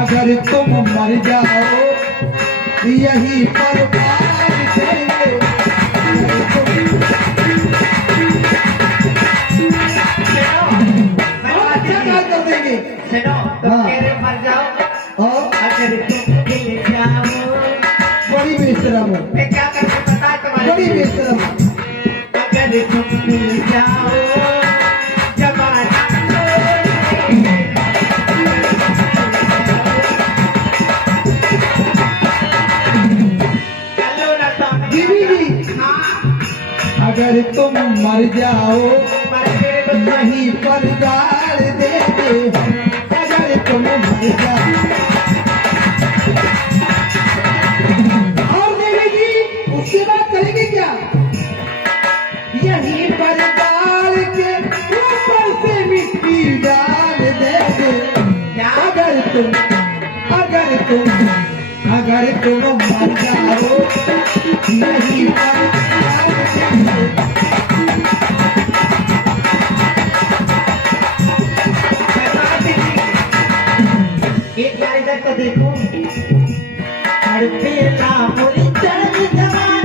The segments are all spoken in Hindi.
अगर तुम मर जाओ यही पर बात देंगे। कर देंगे। मर जाओ और अगर तुम गिर जाओ। बड़ी बेशरम है, मैं क्या करके बता तुम्हारे बड़ी बेशरम है। अगर तुम गिर जाओ जमाना चलो ना तुम बीवी जी, अगर तुम मर जाओ यही पर गाड़ देंगे। अगर तुम मर जाओ। और देवी जी उसके बाद करेंगे क्या? यही पर गाड़ के ऊपर से मिट्टी डाल देंगे। अगर तुम मर जाओ यही पर गाड़ देंगे। एक बार इधर तो देखो तड़पेला मोरी चढ़ जवान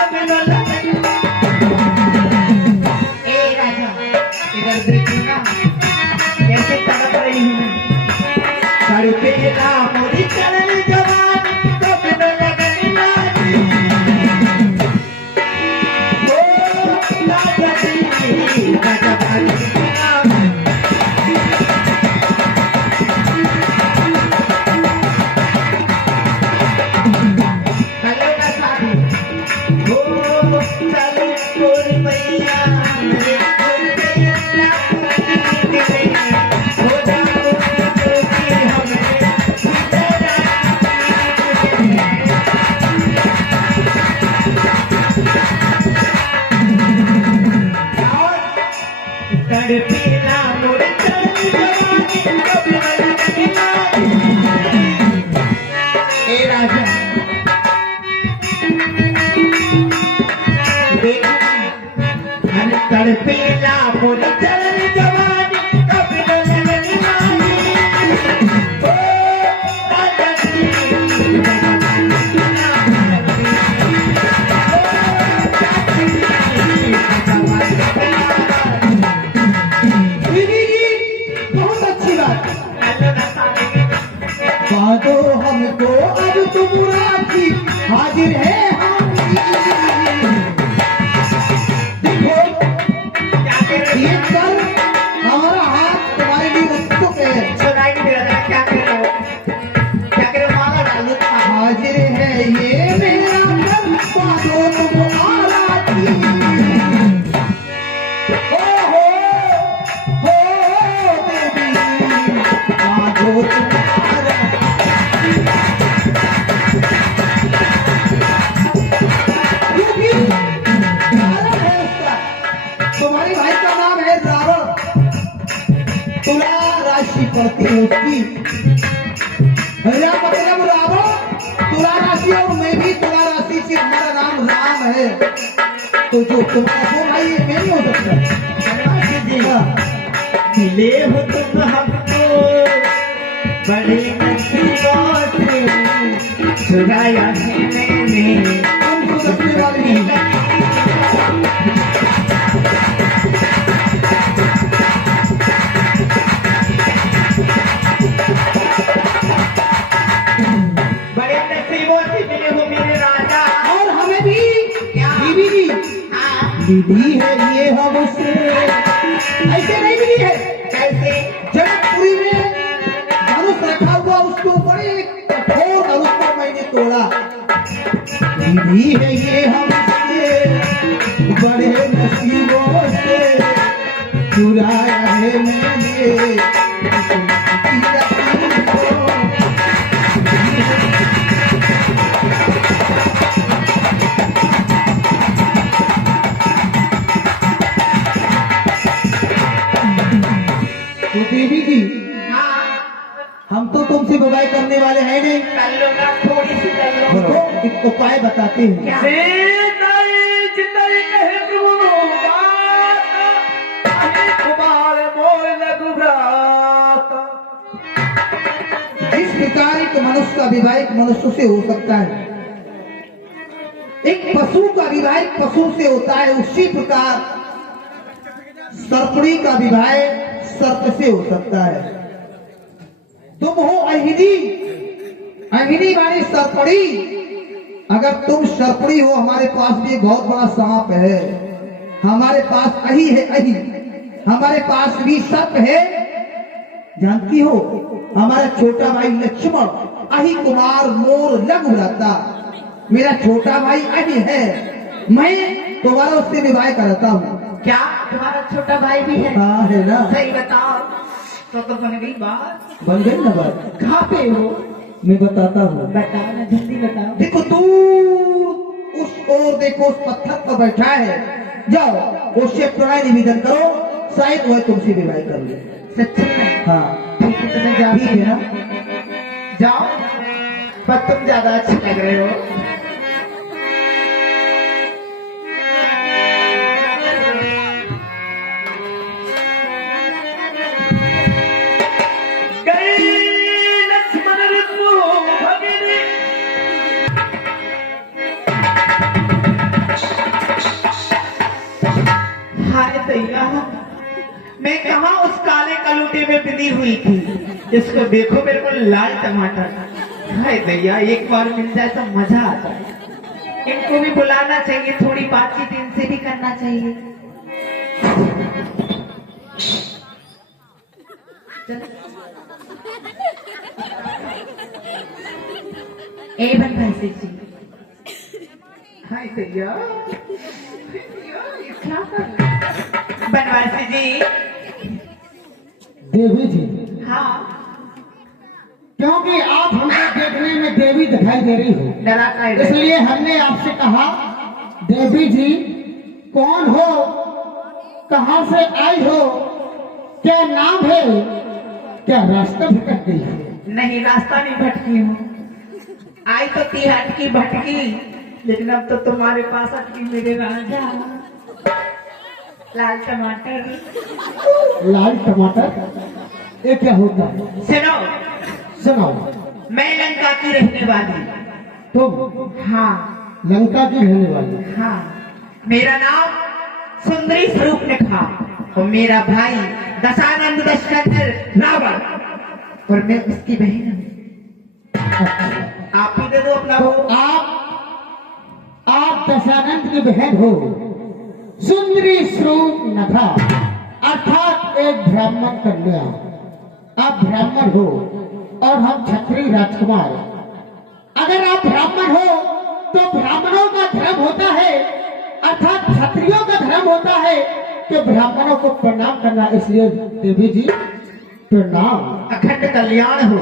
अब न लगे। ए राजा इधर देखो ना कैसे तड़प रही हूँ। तड़पेला मोरी चढ़ जवान अब न लगने लागी। ओ राजा जी राजा भागी तड़पेला मोरे चढ़ जवानी कभी न लगने लागी। ए राजा तड़पेला मोरे चढ़ जवानी कभी न लगने लागी। ओ राजा जी बीवी जी बहुत अच्छी बात। बादो हमको अब तुम राजी हाजिर है हम। देखो ये कल हमारा हाथ तुम्हारे लिए रखो पे सुनाई नहीं दे रहा क्या कर रहे हो। क्या कर रहे हो माला डालो हाजिर है ये मेरा मन। बादो तुम आ राजी। हो बेबी बादो तुम आ राजी। तुम्हारे भाई का नाम है रावण। तुला राशि पड़ती है उसकी। मेरा मतलब रावण तुला राशि और मैं भी तुला राशि से हमारा नाम राम है। तो जो तुम्हारा हो भाई ये मैं नहीं हो सकता। मिले हो तुम हमको बड़े नसीबों से। चुराया है मैंने हम सुधरने वाले नहीं। बड़े नसीबों से मिले हो मेरे राजा। और हमें भी बीवी जी मिली है ये हमसे। ऐसे नहीं मिली है। कैसे जनकपुरी में धनुष रखा हुआ उसके ऊपर एक कठोर धनुष को मैंने तोड़ा। मिली है ये हमसे बड़े नसीबों से। चुराया है मैंने तो देवी जी हम तो तुमसे बुराई करने वाले हैं नहीं। कर लो ना थोड़ी सी कर लो। देखो एक उपाय बताते हैं। क्या? जिस प्रकार एक मनुष्य का विवाह एक मनुष्य से हो सकता है, एक पशु का विवाह एक पशु से होता है, उसी प्रकार सर्पणी का विवाह सर्प से हो सकता है। तुम हो अहिनी, अहिनी मानी सर्पणी। अगर तुम सर्पणी हो, हमारे पास भी एक बहुत बड़ा सांप है, हमारे पास अहि है, अहि हमारे पास भी सर्प है। जानती हो, हमारा छोटा भाई लक्ष्मण अहि कुमार मोर लघु रहता, मेरा छोटा भाई अहि है, मैं तुम्हारा उससे विवाह करता हूँ। क्या तुम्हारा छोटा भाई भी है? हाँ है ना। सही बताओ, तो बन गई बात। बन गई ना बात। कहाँ पे हो? मैं बताता हूँ। बताओ ना, जल्दी बताओ। देखो दूर उस ओर देखो, उस पत्थर पर बैठा है, जाओ उससे प्रणय निवेदन करो, शायद वह तुमसे विवाह कर ले। सच्ची में? हाँ ठीक है, तुम्हें जा ठीक है ना। जाओ, पर तुम ज्यादा अच्छे लग रहे हो। मैं कहा उस काले कलूटे में बिंदी हुई थी, इसको देखो मेरे को लाल टमाटर। हाय भैया, एक बार मिल जाए तो मजा आता है। इनको भी बुलाना चाहिए, थोड़ी बातचीत इनसे भी करना चाहिए। ए बनवासी जी, हाय भैया, क्या कर रहे हैं? बनवासी जी। देवी जी, हाँ, क्योंकि आप हमको देखने में देवी दिखाई दे रही हो, डरा का इसलिए हमने आपसे कहा देवी जी कौन हो, कहाँ से आई हो, क्या नाम है, क्या रास्ता भटक गई है? नहीं, रास्ता नहीं भटकी हूँ, आई तो थी हटकी भटकी, लेकिन अब तो तुम्हारे पास अटकी मेरे राजा। लाल टमाटर। लाल टमाटर, ये क्या होता है? सुनो, सुनाओ। मैं लंका की रहने वाली। तुम हाँ लंका की रहने वाली? हाँ, मेरा नाम सुंदरी स्वरूप लिखा, और मेरा भाई दशानंद दशरथ रावण, और मैं उसकी बहन हूँ। अच्छा, आप ही दे दो अपना तो वो। आप दशानंद की बहन हो, सुंदरी स्वरूप नखा, अर्थात एक ब्राह्मण कन्या। आप ब्राह्मण हो और हम क्षत्रिय राजकुमार। अगर आप ब्राह्मण हो तो ब्राह्मणों का धर्म होता है, अर्थात क्षत्रियों का धर्म होता है कि ब्राह्मणों को प्रणाम करना, इसलिए देवी जी प्रणाम। अखंड कल्याण हो।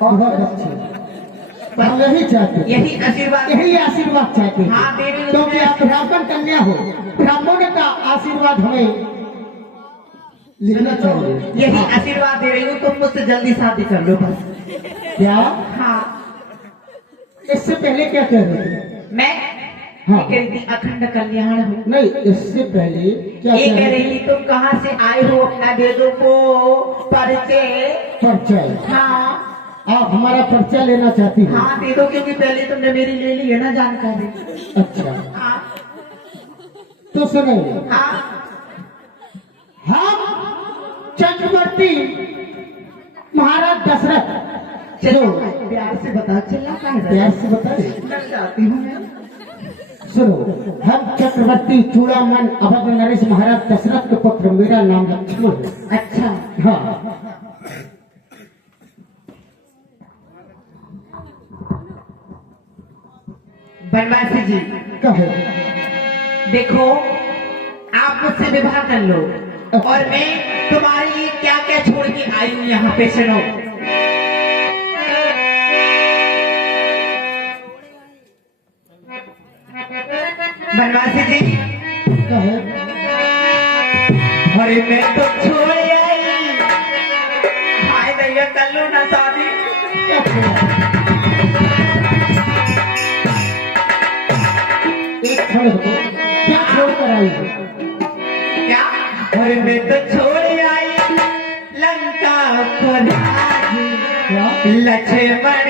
बहुत अच्छे, हम यही चाहते हैं, यही आशीर्वाद। यही आशीर्वाद चाहते हैं, हाँ, दे रही हूँ क्योंकि तुम्हें। आप ब्राह्मण कन्या हो, ब्राह्मणों का आशीर्वाद हमें लेना चाहिए। यही हाँ। आशीर्वाद दे रही हूँ, तुम मुझसे जल्दी शादी कर लो बस। क्या? हाँ, इससे पहले क्या कह रहे थे? मैं हाँ। ये कह रही थी अखंड कल्याण हो। नहीं, इससे पहले क्या ये कह कह रहे रही थी तुम कहाँ से आए हो, अपना दे दो को परिचय। परिचय? हाँ आप हमारा परिचय लेना चाहती हैं? हाँ, दे दो, क्योंकि पहले तुमने मेरी ले ली है ना जानकारी। अच्छा, हाँ तो सुनिए, हाँ, हम चक्रवर्ती महाराज दशरथ, चलो जो प्यार से बता, चिल्ला का है? प्यार से बताए, डर जाती हूँ मैं। सुनो, हम चक्रवर्ती चूड़ामन अवध नरेश महाराज दशरथ के पुत्र, मेरा नाम लक्ष्मण है। अच्छा, हाँ, बनवासी जी कहो। देखो, आप मुझसे विवाह कर लो, और मैं तुम्हारे लिए क्या क्या छोड़ के आई हूँ यहाँ पे। सुनो, बनवासी जी, कहो। अरे मैं तो छोड़ आई, हाय भैया कर लो ना शादी। एक क्षण रुको, क्या छोड़ कर आई हो? क्या? अरे मैं तो छोड़ आई लंका राज लक्ष्मण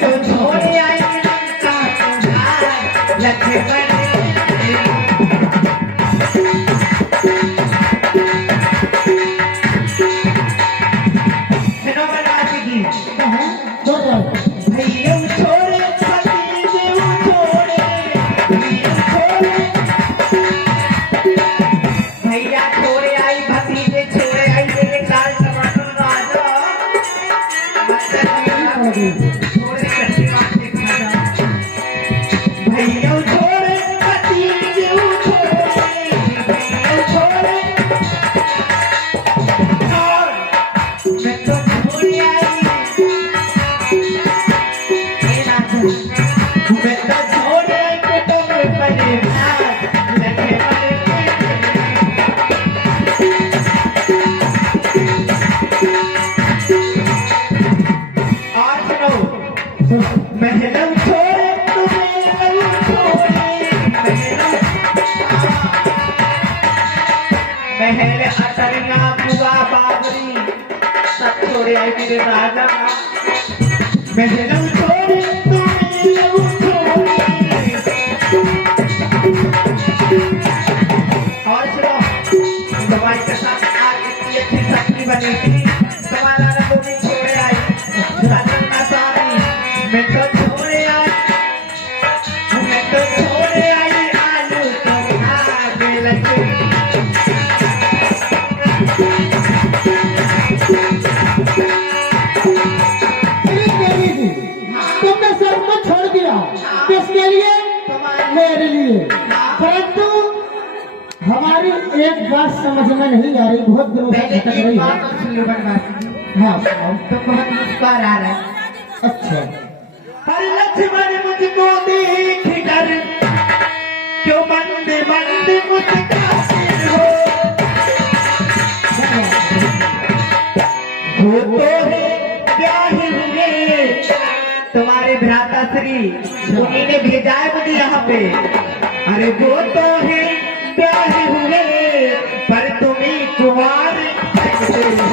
तो छोड़े आई लंका लक्ष्मण सुनो बनाती की भैया छोड़े पति देव छोड़े भैया छोड़े आई भतीजे छोड़े आई मेरे लाल टमाटर राजा छोड़े कच्ची बात दिखाना भैया छोड़े पति देव छोड़े भैया छोड़े और मैं तो छोड़ी आई मैं तो छोड़े आई के तो मैं पड़े लगे पड़े और सुनो महलम छोड़े तुम्हें छोड़े महल अतरिया बुआ बाबरी सब छोड़े आई मेरे राजा महलम छोड़े तुम्हें छोड़े और सुनो दवाई के साथ आज इतनी अच्छी सब्जी बनी थी तुम्हारा तो भी छोड़े आई राजन का स्वामी मैं तो छोड़े आई आलू तो आगे लगे देवी जी तुमने सब कुछ छोड़ दिया किसके लिए? मेरे लिए। परंतु हमारी एक बात समझ में नहीं आ रही, बहुत दिनों से पहले भटक एक रही बात है। और सुन लो बनवासी जी हाँ सुनाओ। तो बहुत मुस्कुरा रहा है अच्छा हर लक्ष्मण मुझको देख कर क्यों मंद मंद मुस्कुराते हो तो है ब्याह हुए तुम्हारे भ्राता श्री उन्हीं ने भेजा है मुझे यहाँ पे अरे वो तो है ब्याह हुए पर तुम्हें कुंवार लगते हो।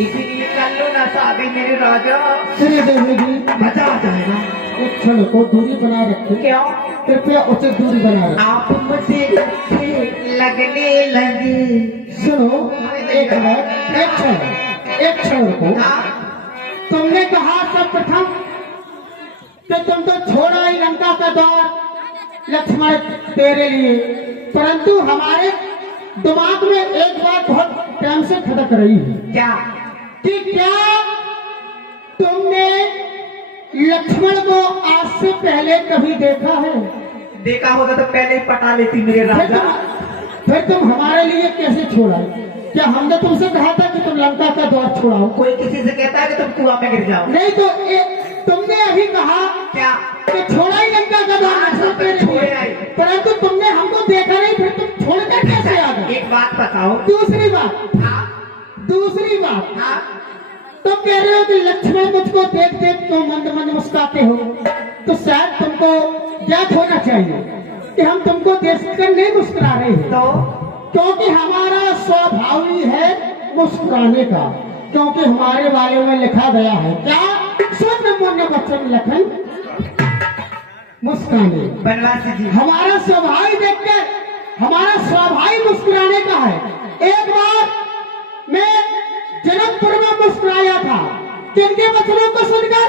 इसीलिए कर लो ना शादी मेरे राजा श्री देवी जी मजा आ जाएगा एक क्षण को दूरी बनाए रखें, क्यों कृपया उचित दूरी बनाए रखें। आप मुझे अच्छे लगने लगे सुनो एक मिनट एक क्षण को तुमने कहा सर्वप्रथम कि तुम तो छोड़ा ही लंका का दौर लक्ष्मण तेरे लिए, परंतु हमारे दिमाग में एक बात बहुत टाइम से खटक रही है क्या कि क्या तुमने लक्ष्मण को आज से पहले कभी देखा है? देखा होगा तो पहले ही पटा लेती मेरे राजा फिर तुम हमारे लिए कैसे छोड़ा? क्या हमने तुमसे कहा था कि तुम लंका का द्वार छोड़ाओ? कोई किसी से कहता है कि तुम कुआं में गिर जाओ नहीं तो तुमने अभी कहा क्या कि छोड़ा ही लंका का द्वार हाँ, नफरत तेरे छोड़े लिए। आई। परंतु तुमने हमको देखा नहीं, फिर तुम छोड़कर कैसे आ गए? एक बात बताओ दूसरी बात हाँ तुम कह रहे हो कि लक्ष्मण मुझको देख देख तो मंद मंद मुस्कुराते हो, तो शायद तुमको ज्ञात होना चाहिए कि हम तुमको देखकर नहीं मुस्कुरा रहे हैं, तो क्योंकि हमारा स्वभाव ही है मुस्कुराने का, क्योंकि हमारे बारे में लिखा गया है क्या? स्वर्ण पुण्य वचन लखन मुस्कुराने। बनवासी जी हमारा स्वभाव ही देखकर हमारा स्वभाव ही मुस्कुराने का है। एक बार मैं जनकपुर में मुस्कुराया था, किनके वचनों को सुनकर?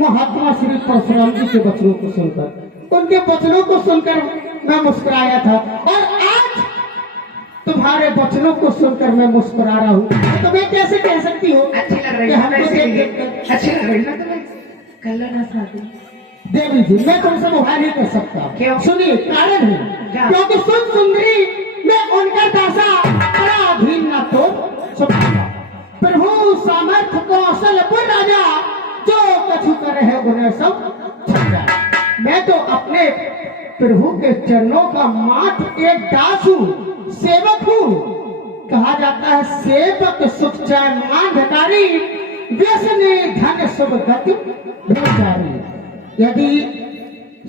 महात्मा श्री परशुराम जी के वचनों को सुनकर, उनके वचनों को सुनकर मैं मुस्कुराया था, और आज तुम्हारे वचनों को सुनकर मैं मुस्कुरा रहा हूँ। तो तुम्हें कैसे कह सकती हो अच्छी लग रही कि है हमको वैसे देख ही। देख कर? अच्छी लग रही है ना तुम्हें कर लो ना शादी देवी जी मैं तुमसे मुहार नहीं कर सकता। क्यों? सुनिए कारण है क्या? क्योंकि सुन सुंदरी में उनका दासा बड़ा अधीन न तो सुनाऊंगा। प्रभु सामर्थ्य कौशल पुर राजा, जो कछु कर है उन्हें सब छंदा। मैं तो अपने प्रभु के चरणों का मात्र एक दास हूँ, सेवक हूँ। कहा जाता है सेवक सुख चाय मान भिखारी, व्यसने धन शुभ गति ब्रह्मचारी। यदि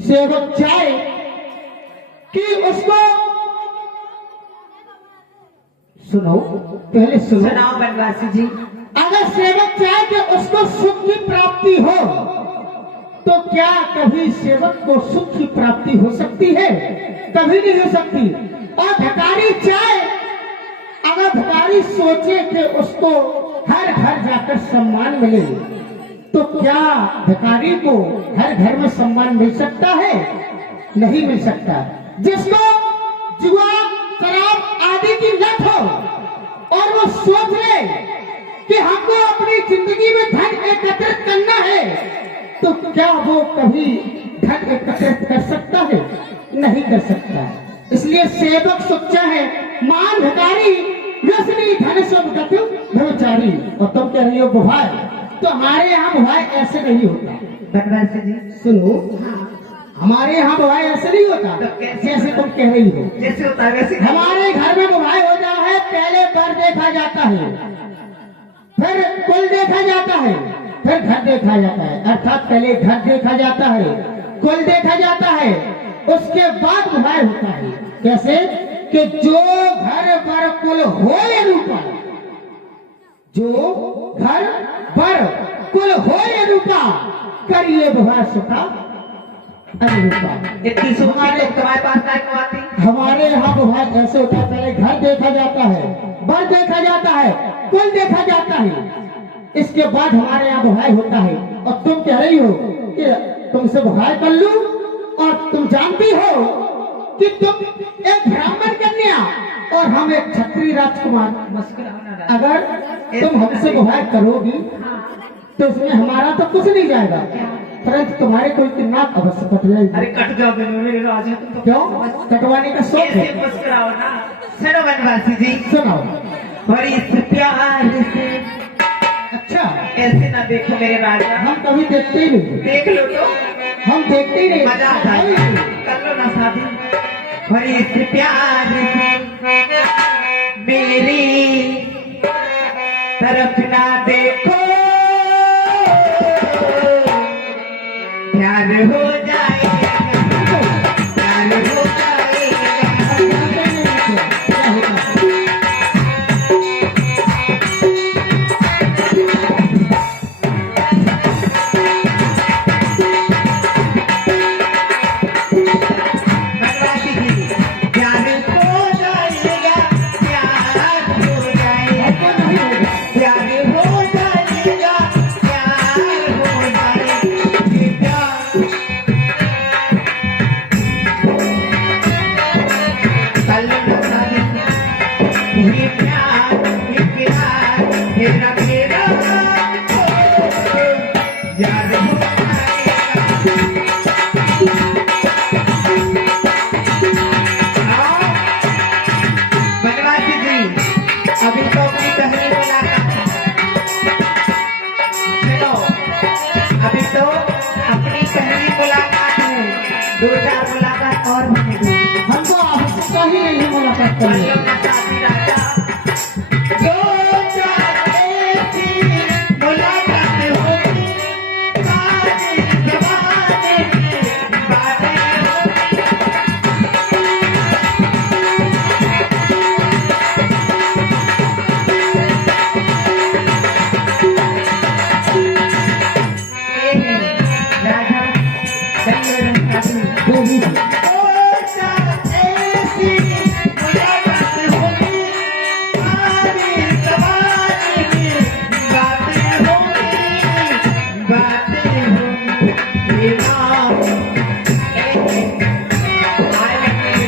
सेवक चाहे कि उसको सुनो, पहले सुनो। सुनाओ बनवासी जी। अगर सेवक चाहे कि उसको सुख की प्राप्ति हो, तो क्या कभी सेवक को सुख की प्राप्ति हो सकती है? कभी नहीं हो सकती। और भिखारी चाहे, अगर भिखारी सोचे कि उसको हर घर जाकर सम्मान मिले, तो क्या भिखारी को हर घर में सम्मान मिल सकता है? नहीं मिल सकता। जिसको जुआ शराब आदि की लत हो और वो सोच ले कि हमको अपनी जिंदगी में धन एकत्रित करना है, तो क्या वो कभी धन एकत्रित कर सकता है? नहीं कर सकता। इसलिए सेवक सुच्चा है मान भिखारी, व्यसनी धन सब गति ब्रह्मचारी। और तुम कह रही हो बुभाई, तो हमारे यहाँ बुभाई ऐसे नहीं होता। बनवासी जी सुनो, हमारे यहाँ बुभाई ऐसे नहीं होता जैसे तुम कह रही हो। जैसे होता है वैसे। हमारे घर में बुभाई होता है, पहले वर देखा जाता है, फिर कुल देखा जाता है, फिर घर देखा जाता है। अर्थात पहले घर देखा जाता है, कुल देखा जाता है, उसके बाद बुभाई होता है। कैसे कि जो घर वर कुल होए रूपा, जो घर वर कुल होए रूपा, करिए बुभाई सुखा अनुरूपा। इतनी सुखाने तुम्हारे पास नहीं कमाती। हमारे यहाँ बुभाई ऐसे होता है, पहले घर देखा जाता है, वर देखा जाता है, कुल देखा जाता है, इसके बाद हमारे यहाँ बुभाई होता है। और तुम कह रही हो कि तुमसे बुभाई कर लूं, और तुम जानती हो कि तुम एक ब्राह्मण कन्या और हम एक क्षत्रिय राजकुमार। अगर तुम हमसे बुभाई करोगी तो इसमें हमारा तो कुछ नहीं जाएगा, परंतु तुम्हारे कोई की नाक अवश्य कट जाएगी। अरे कट जाओ मेरे राजा, तुम तो क्यों? कटवाने का शौक कैसे है। मुस्कुराओ ना। सुनो बनवासी जी, सुनाओ। बड़ी इस प्यार से। अच्छा, ऐसे ना देखो मेरे राजा, हम कभी देखते ही नहीं, देख लो तो हम देखते ही नहीं। मजा आता है। कर लो ना शादी। बड़ी इस प्यार से मेरी तरफ ना देखो, प्यार हो जाएगा, प्यार हो जाएगा। बनवासी जी, प्यार हो जाएगा, प्यार हो जाएगा, प्यार हो जाएगा, प्यार हो जाएगा। ये प्यार कल न शादी, ये प्यार मेरा मेरा यार हो बनवासी जी, अभी तो अपनी पहली मुलाकात है। सुनो, अभी तो अपनी पहली मुलाकात है, 2-4 मुलाकात और होने दो। हमको आपसे कहीं नहीं मुलाकात कर करनी। लो ना शादी राजा। 2-4 ऐसी मुलाकात होगी, सारी जमाने की बातें होगी।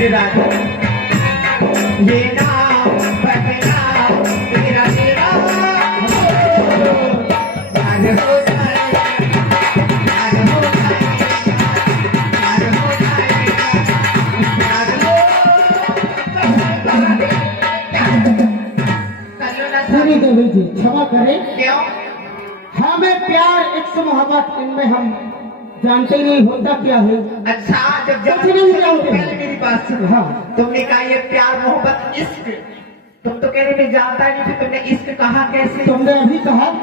राजा देवी जी, ये नाम बदला तेरा मेरा हो जाएगा, हो जाएगा, हो जाएगा, हो जाएगा। जी क्षमा करें, क्यों? हमें प्यार इश्क मोहब्बत इनमें हम जानते ही नहीं होता क्या है। अच्छा, जब कुछ नहीं जानते। पहले मेरी बात सुनो। हाँ। तुमने कहा ये प्यार मोहब्बत इश्क, तुम तो कह रहे मैं जानता नहीं, फिर तुमने इश्क कहा कैसे? तुमने अभी कहा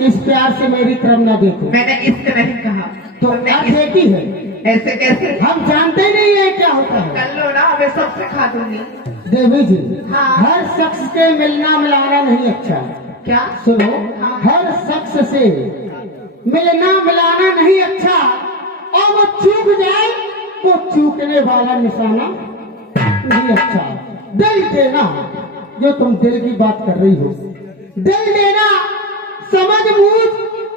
इस प्यार से मेरी तरफ न देखो, मैंने इश्क नहीं कहा। तो तुमने अर्थ इश्क- एक ही है, ऐसे कैसे? हम जानते नहीं है क्या होता है। कर लो ना, मैं सब सिखा दूंगी। देवी जी, हाँ। हर शख्स के मिलना मिलाना नहीं अच्छा। क्या? सुनो, हाँ। हर शख्स से मिलना मिलाना नहीं अच्छा, और वो चूक जाए तो चूकने वाला निशाना नहीं अच्छा। दिल देना, जो तुम दिल की बात कर रही हो, दिल देना समझ बूझ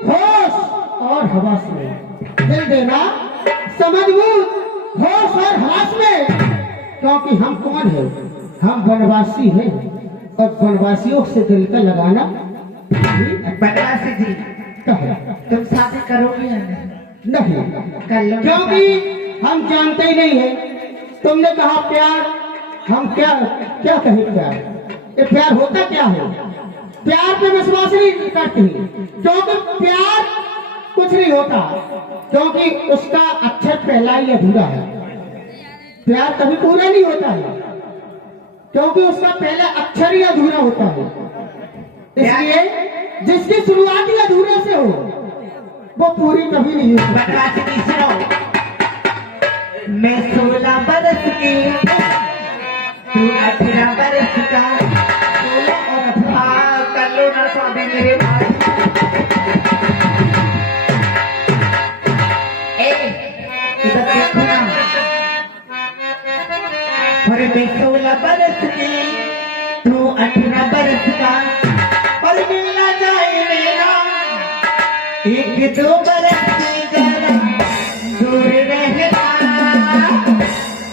होश और हवास में, दिल देना समझ बूझ होश और हवास में। क्योंकि हम कौन है? हम वनवासी हैं, और वनवासियों से दिल का लगाना बनवासी जी, कहे तुम शादी करोगे या नहीं? नहीं, कर लो ना क्योंकि हम जानते ही नहीं है। तुमने कहा प्यार, हम क्या क्या कहे प्यार? ये प्यार होता क्या है? प्यार पे विश्वास नहीं करती, क्योंकि प्यार कुछ नहीं होता, क्योंकि उसका अक्षर पहला ही अधूरा है। प्यार कभी पूरा नहीं होता है, क्योंकि उसका पहला अक्षर ही अधूरा होता है। इसलिए जिसकी शुरुआत ही अधूरे से हो, वो पूरी कभी नहीं हो सकती। बनवासी जी सुनो, मैं 16 बरस की, तू 18 बरस का। 16 और 18 हाँ, कर लो ना शादी मेरे भाई। इधर देखो ना, अरे मैं 16 बरस की, तू 18 बरस का, पर मिलना चाहिए ना एक दो बरस की जरा दूर रहना,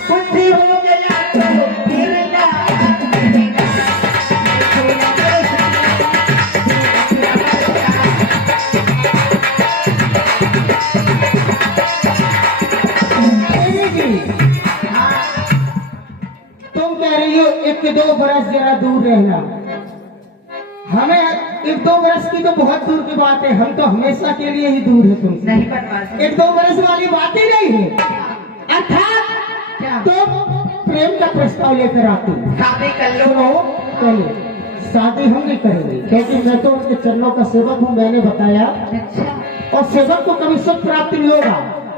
कुछ हो गया तो फिर ना कहना। मैं 16 बरस की, तू 18 तुम कह रही हो एक दो बरस जरा दूर रहना। हमें एक दो बरस की तो बहुत दूर की बात है, हम तो हमेशा के लिए ही दूर है तुमसे। नहीं बनवासी। एक दो बरस वाली बात ही नहीं है। अर्थात क्या? तुम प्रेम का प्रस्ताव लेकर आती हो। शादी कर लो। सुनो, पहले शादी हम नहीं करेंगे, क्योंकि मैं तो उनके चरणों का सेवक हूँ, मैंने बताया। अच्छा, और सेवक को कभी सुख प्राप्ति नहीं होगा,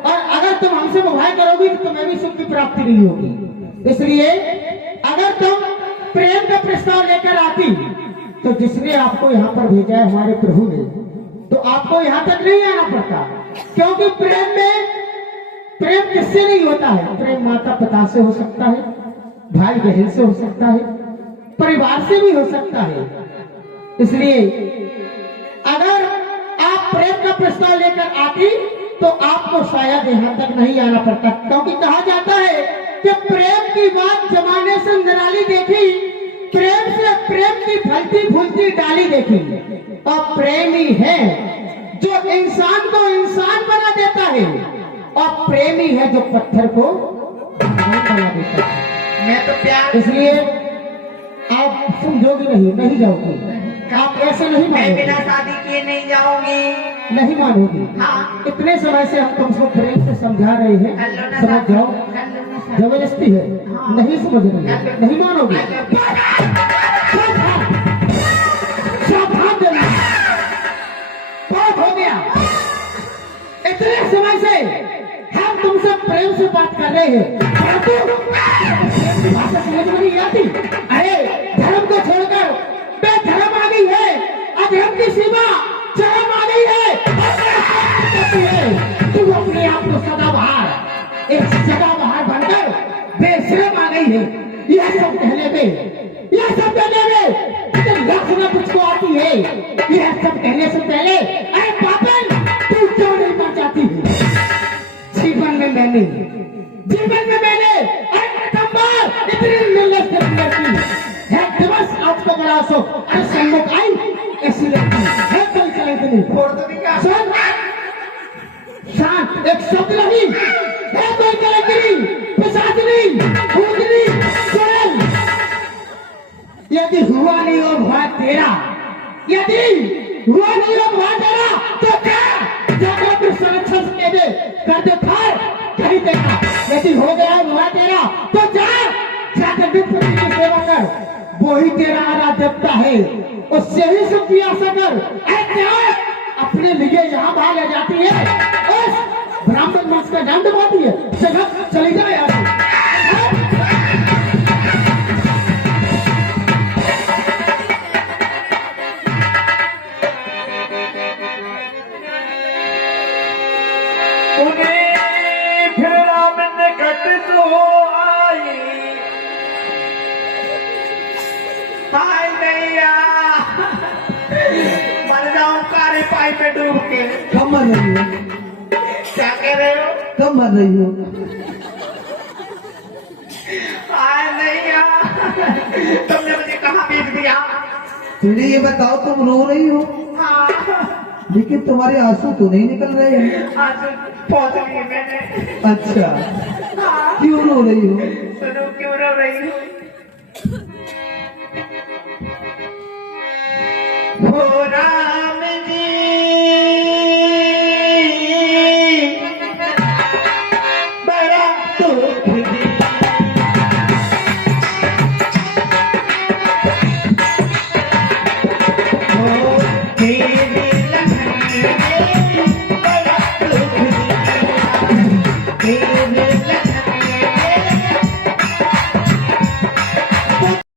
और अगर तुम हमसे विवाह करोगी तो तुम्हें भी सुख की प्राप्ति नहीं होगी। इसलिए अगर तुम प्रेम का प्रस्ताव लेकर आती, तो जिसने आपको यहाँ पर भेजा है हमारे प्रभु ने, तो आपको यहाँ तक नहीं आना पड़ता। क्योंकि प्रेम किससे नहीं होता है? प्रेम माता पिता से हो सकता है, भाई बहन से हो सकता है, परिवार से भी हो सकता है। इसलिए अगर आप प्रेम का प्रस्ताव लेकर आती, तो आपको शायद यहाँ तक नहीं आना पड़ता। क्योंकि कहा जाता है कि प्रेम की बात जमाने से निराली देखी, प्रेम से प्रेम की फलती फूलती डाली देखी। और प्रेमी है जो इंसान को इंसान बना देता है, और प्रेमी है जो पत्थर को भगवान बना देता है। मैं तो प्यार, इसलिए आप समझोगी नहीं जाओगी, आप ऐसे नहीं मैं बिना मानोगी, शादी किए नहीं जाऊंगी। नहीं मानोगी। हाँ, इतने समय से हम तुमको प्रेम से समझा रहे कर हैं, लो ना समझ शादी, जाओ। कर लो ना शादी। जबरदस्ती है, नहीं समझ रही है, नहीं मानोगे। सावधान देना, बहुत हो गया। इतने समय से हम तुमसे प्रेम से बात कर रहे हैं, परंतु भाषा समझ में नहीं आती। अरे धर्म को छोड़कर बेधर्म आ गई है, अधर्म की सीमा चरम आ गई है, तू अपने आप को सदाबहार, एक सदाबहार बनकर बेशरम आ गई है। यह सब कहने में, यह सब कहने में लक्ष्मण तुझको आती है। यह सब कहने से पहले अरे पापन, तू क्यों नहीं मर जाती है? जीवन में मैंने अरे प्रथम बार इतनी निर्लज लड़की है दिवस आज को बड़ा सो, अरे सम्मुख आई ऐसी लड़की है, कल चले दिन छोड़ दो भी क्या? शांत, एक शब्द नहीं है, कोई कलंकरी, पिशाचनी, भूतनी, चुड़ैल। यदि हुआ नहीं और हुआ तेरा, यदि यदि वो नहीं हो वहां तेरा तो क्या जाकर अपने संरक्षण से दे कर दे फाड़ कहीं देगा। यदि हो गया है वहां तेरा तो जा जाकर विष्णु की सेवा कर, वो ही तेरा आराध्य देवता है, उससे ही सुख की आशा कर। अपने लिए यहाँ बाहर ले जाती है उस ब्राह्मण वंश का दंड पाती है। जगह चली जाए यहाँ हाय भैया मर जाऊं कारे पाई पे डूब के। कब मर रही हो? क्या कह रहे हो? कब मर रही हो? हाय भैया तुमने मुझे कहाँ भेज दिया? मुझे ये बताओ तुम रो रही हो हाँ लेकिन तुम्हारे आंसू तो नहीं निकल रहे हैं। आज पहुंच लिए मैंने। अच्छा हाँ क्यों रो रही हो? सुनो क्यों रो रही हो? हो रहा